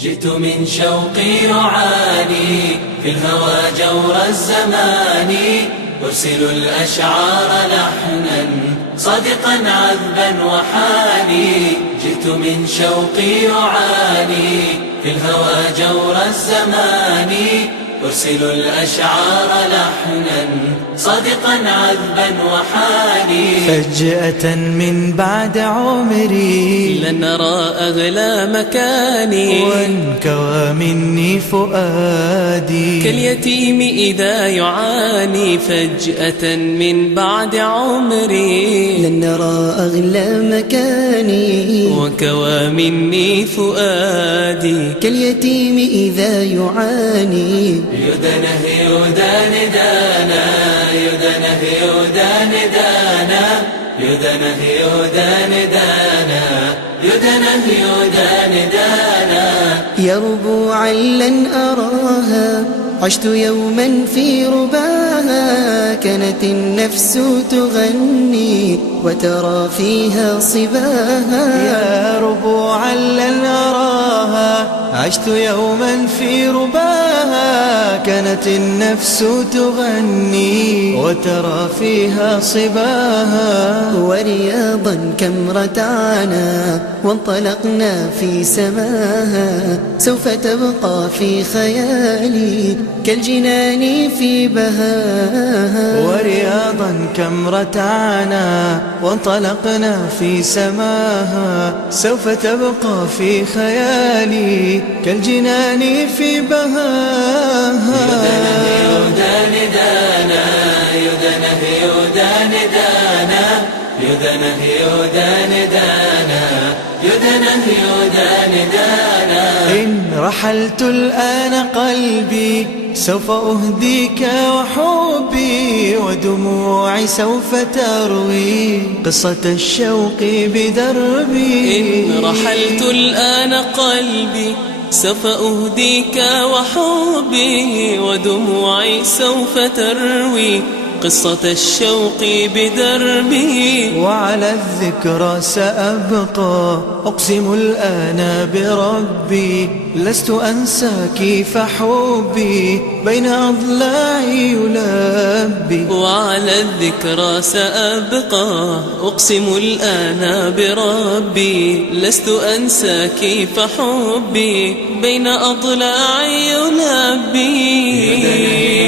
جئت من شوقي يعاني في الهوى جور الزمان، أرسل الأشعار لحنا صادقا عذبا وحاني. جئت من شوقي يعاني في الهوى جور الزمان، أرسل الأشعار لحنا صادقا عذبا وحاني. فجأة من بعد عمري لن نرى أغلى مكاني، وانكوى مني فؤادي كاليتيم إذا يعاني. فجأة من بعد عمري لن نرى أغلى مكاني، وكوى مني فؤادي كاليتيم إذا يعاني. يدنه يدان دانا، يدنه يدان دانا، يدنه يدان دانا، يدنه يدان دانا. يا ربوعا لن أراها، عشت يوما في رباها. كانت النفس تغني وترى فيها صباها. يا ربوعا لن أراها، عشت يوما في رباها. كانت النفس تغني وترى فيها صباها. ورياضا كم رتعنا وانطلقنا في سماها. سوف تبقى في خيالي كالجنان في بهاها. ورياضا كم رتعنا وانطلقنا في سماها. سوف تبقى في خيالي كالجنان في بهاها. يدنه يدان دانا، يدنه يدان دانا، يدنه يدان دانا، يدنه يدان دانا. إن رحلت الآن قلبي سوف أهديك وحبي، ودموعي سوف تروي قصة الشوق بدربي. إن رحلت الآن قلبي سوف أهديك وحبي، ودموعي سوف تروي قصة الشوق بدربي. وعلى الذكرى سأبقى أقسم الآن بربي. لست أنساك فحبي بين أضلاعي يلبي. وعلى الذكرى سأبقى أقسم الآن بربي. لست أنساك فحبي بين أضلاعي يلبي.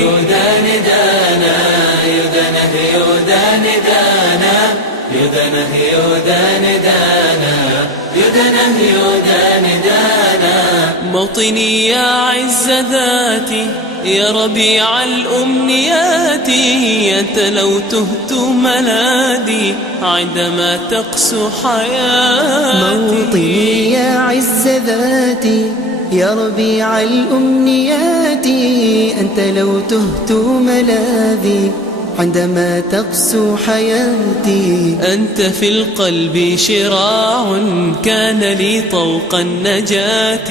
يدان دانا، يدنه يدان دانا، يدنه يدان دانا، يدنه يدان دانا. موطني يا عز ذاتي، يا ربيع الأمنيات. أنت لو تهت ملاذي عندما تقسو حياتي. موطني يا عز ذاتي، يا ربيع الأمنيات. أنت لو تهت ملاذي عندما تقسو حياتي. أنت في القلب شراع كان لي طوق النجاة.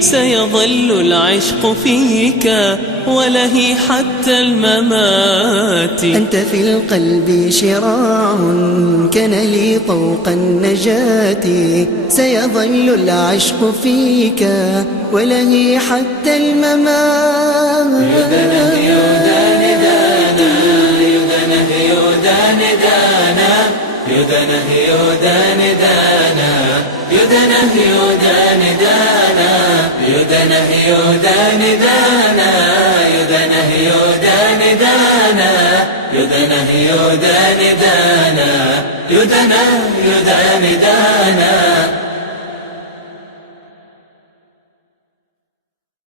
سيظل العشق فيك ولهي حتى الممات. أنت في القلب شراع كان لي طوق النجاة. سيظل العشق فيك ولهي حتى الممات. يدنه يدان دانا، يدنه يدان دانا، يدنه يدان دانا، يدنه يدان دانا، يدنه يدان دانا، يدنه يدان دانا، يدنه يدان دانا، يدنه يدان دانا.